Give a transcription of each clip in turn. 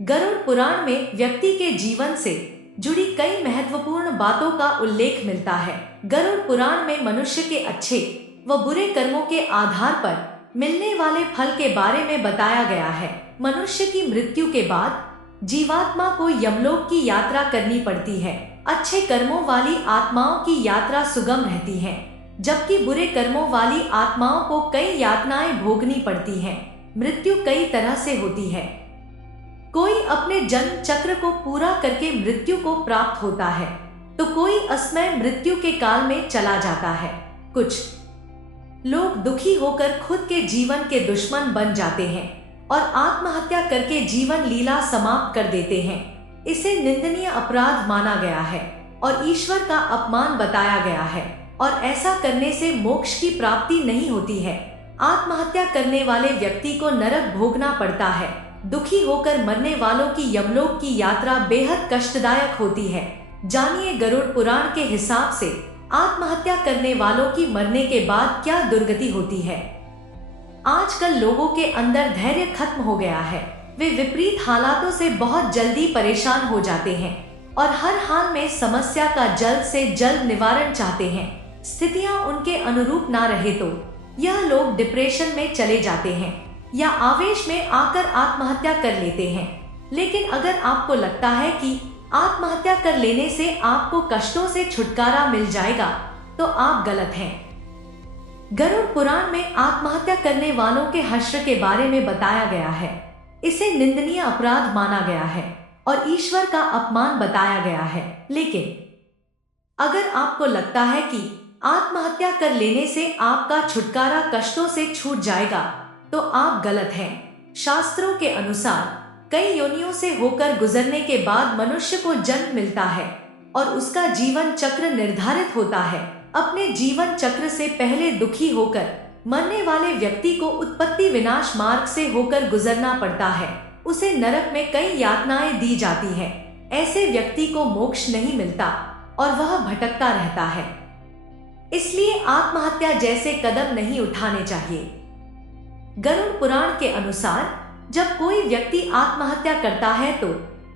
गरुड़ पुराण में व्यक्ति के जीवन से जुड़ी कई महत्वपूर्ण बातों का उल्लेख मिलता है। गरुड़ पुराण में मनुष्य के अच्छे व बुरे कर्मों के आधार पर मिलने वाले फल के बारे में बताया गया है। मनुष्य की मृत्यु के बाद जीवात्मा को यमलोक की यात्रा करनी पड़ती है। अच्छे कर्मों वाली आत्माओं की यात्रा सुगम रहती है, जबकि बुरे कर्मों वाली आत्माओं को कई यातनाएं भोगनी पड़ती हैं। मृत्यु कई तरह से होती है। कोई अपने जन्म चक्र को पूरा करके मृत्यु को प्राप्त होता है, तो कोई असमय मृत्यु के काल में चला जाता है। कुछ लोग दुखी होकर खुद के जीवन के दुश्मन बन जाते हैं और आत्महत्या करके जीवन लीला समाप्त कर देते हैं। इसे निंदनीय अपराध माना गया है और ईश्वर का अपमान बताया गया है, और ऐसा करने से मोक्ष की प्राप्ति नहीं होती है। आत्महत्या करने वाले व्यक्ति को नरक भोगना पड़ता है। दुखी होकर मरने वालों की यमलोक की यात्रा बेहद कष्टदायक होती है। जानिए गरुड़ पुराण के हिसाब से आत्महत्या करने वालों की मरने के बाद क्या दुर्गति होती है। आजकल लोगों के अंदर धैर्य खत्म हो गया है। वे विपरीत हालातों से बहुत जल्दी परेशान हो जाते हैं और हर हाल में समस्या का जल्द से जल्द निवारण चाहते हैं। स्थितियां उनके अनुरूप ना रहे तो यह लोग डिप्रेशन में चले जाते हैं या आवेश में आकर आत्महत्या कर लेते हैं। लेकिन अगर आपको लगता है कि आत्महत्या कर लेने से आपको कष्टों से छुटकारा मिल जाएगा, तो आप गलत हैं। गरुड़ पुराण में आत्महत्या करने वालों के हश्र के बारे में बताया गया है। इसे निंदनीय अपराध माना गया है और ईश्वर का अपमान बताया गया है। लेकिन अगर आपको लगता है कि आत्महत्या कर लेने से आपका छुटकारा कष्टों से छूट जाएगा, तो आप गलत हैं। शास्त्रों के अनुसार कई योनियों से होकर गुजरने के बाद मनुष्य को जन्म मिलता है और उसका जीवन चक्र निर्धारित होता है। अपने जीवन चक्र से पहले दुखी होकर मरने वाले व्यक्ति को उत्पत्ति विनाश मार्ग से होकर गुजरना पड़ता है। उसे नरक में कई यातनाएं दी जाती है। ऐसे व्यक्ति को मोक्ष नहीं मिलता और वह भटकता रहता है। इसलिए आत्महत्या जैसे कदम नहीं उठाने चाहिए। गरुड़ पुराण के अनुसार जब कोई व्यक्ति आत्महत्या करता है तो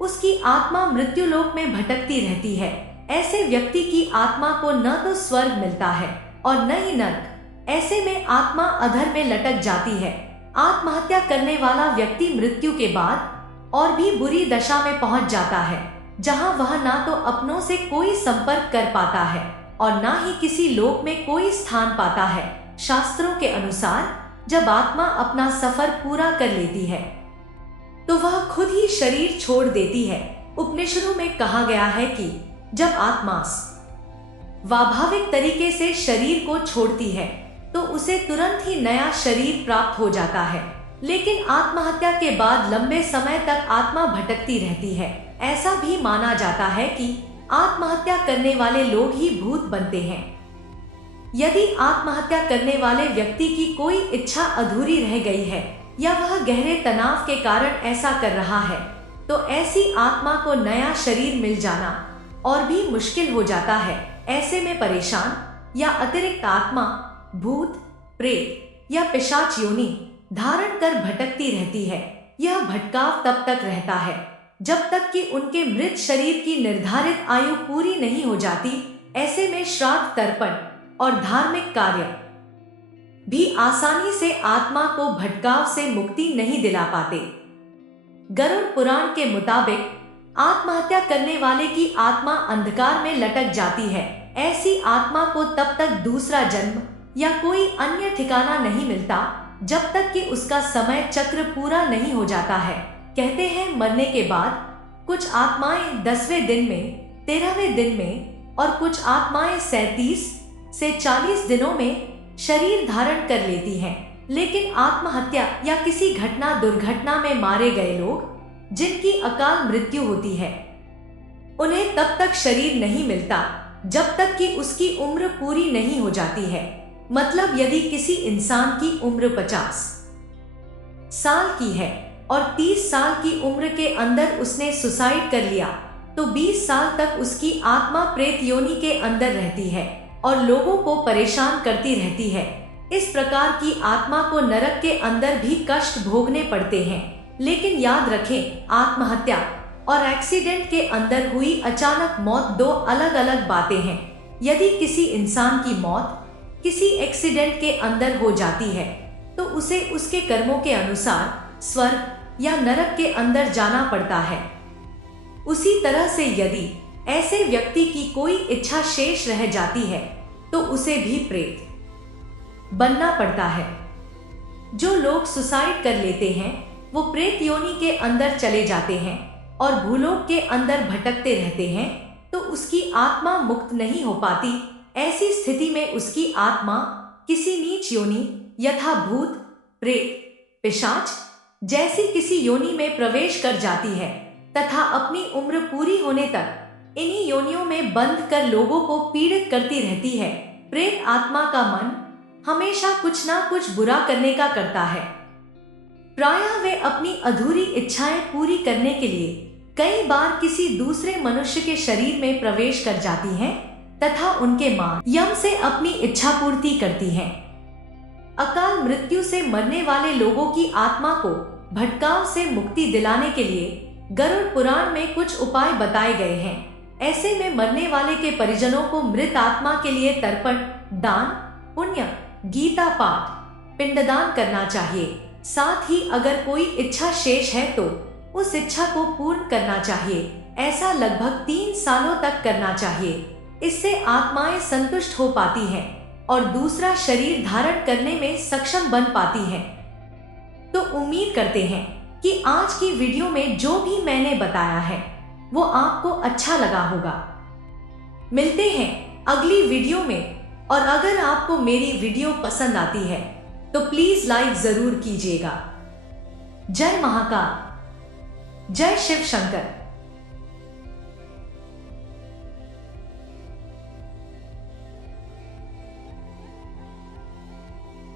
उसकी आत्मा मृत्यु लोक में भटकती रहती है। ऐसे व्यक्ति की आत्मा को न तो स्वर्ग मिलता है और न ही नरक। ऐसे में आत्मा अधर में लटक जाती है। आत्महत्या करने वाला व्यक्ति मृत्यु के बाद और भी बुरी दशा में पहुंच जाता है, जहां वह ना तो अपनों से कोई संपर्क कर पाता है और ना ही किसी लोक में कोई स्थान पाता है। शास्त्रों के अनुसार जब आत्मा अपना सफर पूरा कर लेती है तो वह खुद ही शरीर छोड़ देती है। उपनिषदों में कहा गया है कि जब आत्मा स्वाभाविक तरीके से शरीर को छोड़ती है तो उसे तुरंत ही नया शरीर प्राप्त हो जाता है। लेकिन आत्महत्या के बाद लंबे समय तक आत्मा भटकती रहती है। ऐसा भी माना जाता है कि आत्महत्या करने वाले लोग ही भूत बनते हैं। यदि आत्महत्या करने वाले व्यक्ति की कोई इच्छा अधूरी रह गई है या वह गहरे तनाव के कारण ऐसा कर रहा है, तो ऐसी आत्मा को नया शरीर मिल जाना और भी मुश्किल हो जाता है। ऐसे में परेशान या अतिरिक्त आत्मा भूत, प्रेत या पिशाच योनि धारण कर भटकती रहती है। यह भटकाव तब तक रहता है जब तक कि उनके मृत शरीर की निर्धारित आयु पूरी नहीं हो जाती। ऐसे में श्राद्ध, तर्पण और धार्मिक कार्य भी आसानी से आत्मा को भटकाव से मुक्ति नहीं दिला पाते। गरुड़ पुराण के मुताबिक आत्महत्या करने वाले की आत्मा अंधकार में लटक जाती है। ऐसी आत्मा को तब तक दूसरा जन्म या कोई अन्य ठिकाना नहीं मिलता जब तक कि उसका समय चक्र पूरा नहीं हो जाता है। कहते हैं मरने के बाद कुछ आत्माएं 10वें दिन में, 13वें दिन में और कुछ आत्माएं 37 से 40 दिनों में शरीर धारण कर लेती हैं। लेकिन आत्महत्या या किसी दुर्घटना में मारे गए लोग जिनकी अकाल मृत्यु होती है, उन्हें तब तक शरीर नहीं मिलता जब तक कि उसकी उम्र पूरी नहीं हो जाती है। मतलब यदि किसी इंसान की उम्र 50 साल की है और 30 साल की उम्र के अंदर उसने सुसाइड कर लिया, तो 20 साल तक उसकी आत्मा प्रेत योनि के अंदर रहती है और लोगों को परेशान करती रहती है। इस प्रकार की आत्मा को नरक के अंदर भी कष्ट भोगने पड़ते हैं। लेकिन याद रखें, आत्महत्या और एक्सीडेंट के अंदर हुई अचानक मौत दो अलग अलग बातें हैं। यदि किसी इंसान की मौत किसी एक्सीडेंट के अंदर हो जाती है तो उसे उसके कर्मों के अनुसार स्वर्ग या नरक के अंदर जाना पड़ता है। उसी तरह से यदि ऐसे व्यक्ति की कोई इच्छा शेष रह जाती है तो उसे भी प्रेत बनना पड़ता है। जो लोग सुसाइड कर लेते हैं वो प्रेत योनि के अंदर चले जाते हैं और भूलोक के अंदर भटकते रहते हैं, तो उसकी आत्मा मुक्त नहीं हो पाती। ऐसी स्थिति में उसकी आत्मा किसी नीच योनि यथा भूत, प्रेत, पिशाच जैसी किसी योनि में प्रवेश कर जाती है तथा अपनी उम्र पूरी होने तक इन्हीं योनियों में बंद कर लोगों को पीड़ित करती रहती है। प्रेत आत्मा का मन हमेशा कुछ ना कुछ बुरा करने का करता है। प्रायः वे अपनी अधूरी इच्छाएं पूरी करने के लिए कई बार किसी दूसरे मनुष्य के शरीर में प्रवेश कर जाती हैं तथा उनके माध्यम से अपनी इच्छा पूर्ति करती हैं। अकाल मृत्यु से मरने वाले लोगों की आत्मा को भटकाव से मुक्ति दिलाने के लिए गरुड़ पुराण में कुछ उपाय बताए गए हैं। ऐसे में मरने वाले के परिजनों को मृत आत्मा के लिए तर्पण, दान, पुण्य, गीता पाठ, पिंडदान करना चाहिए। साथ ही अगर कोई इच्छा शेष है तो उस इच्छा को पूर्ण करना चाहिए। ऐसा लगभग 3 सालों तक करना चाहिए। इससे आत्माएं संतुष्ट हो पाती हैं और दूसरा शरीर धारण करने में सक्षम बन पाती हैं। तो उम्मीद करते हैं कि आज की वीडियो में जो भी मैंने बताया है वो आपको अच्छा लगा होगा। मिलते हैं अगली वीडियो में, और अगर आपको मेरी वीडियो पसंद आती है तो प्लीज लाइक जरूर कीजिएगा। जय महाकाल, जय शिव शंकर।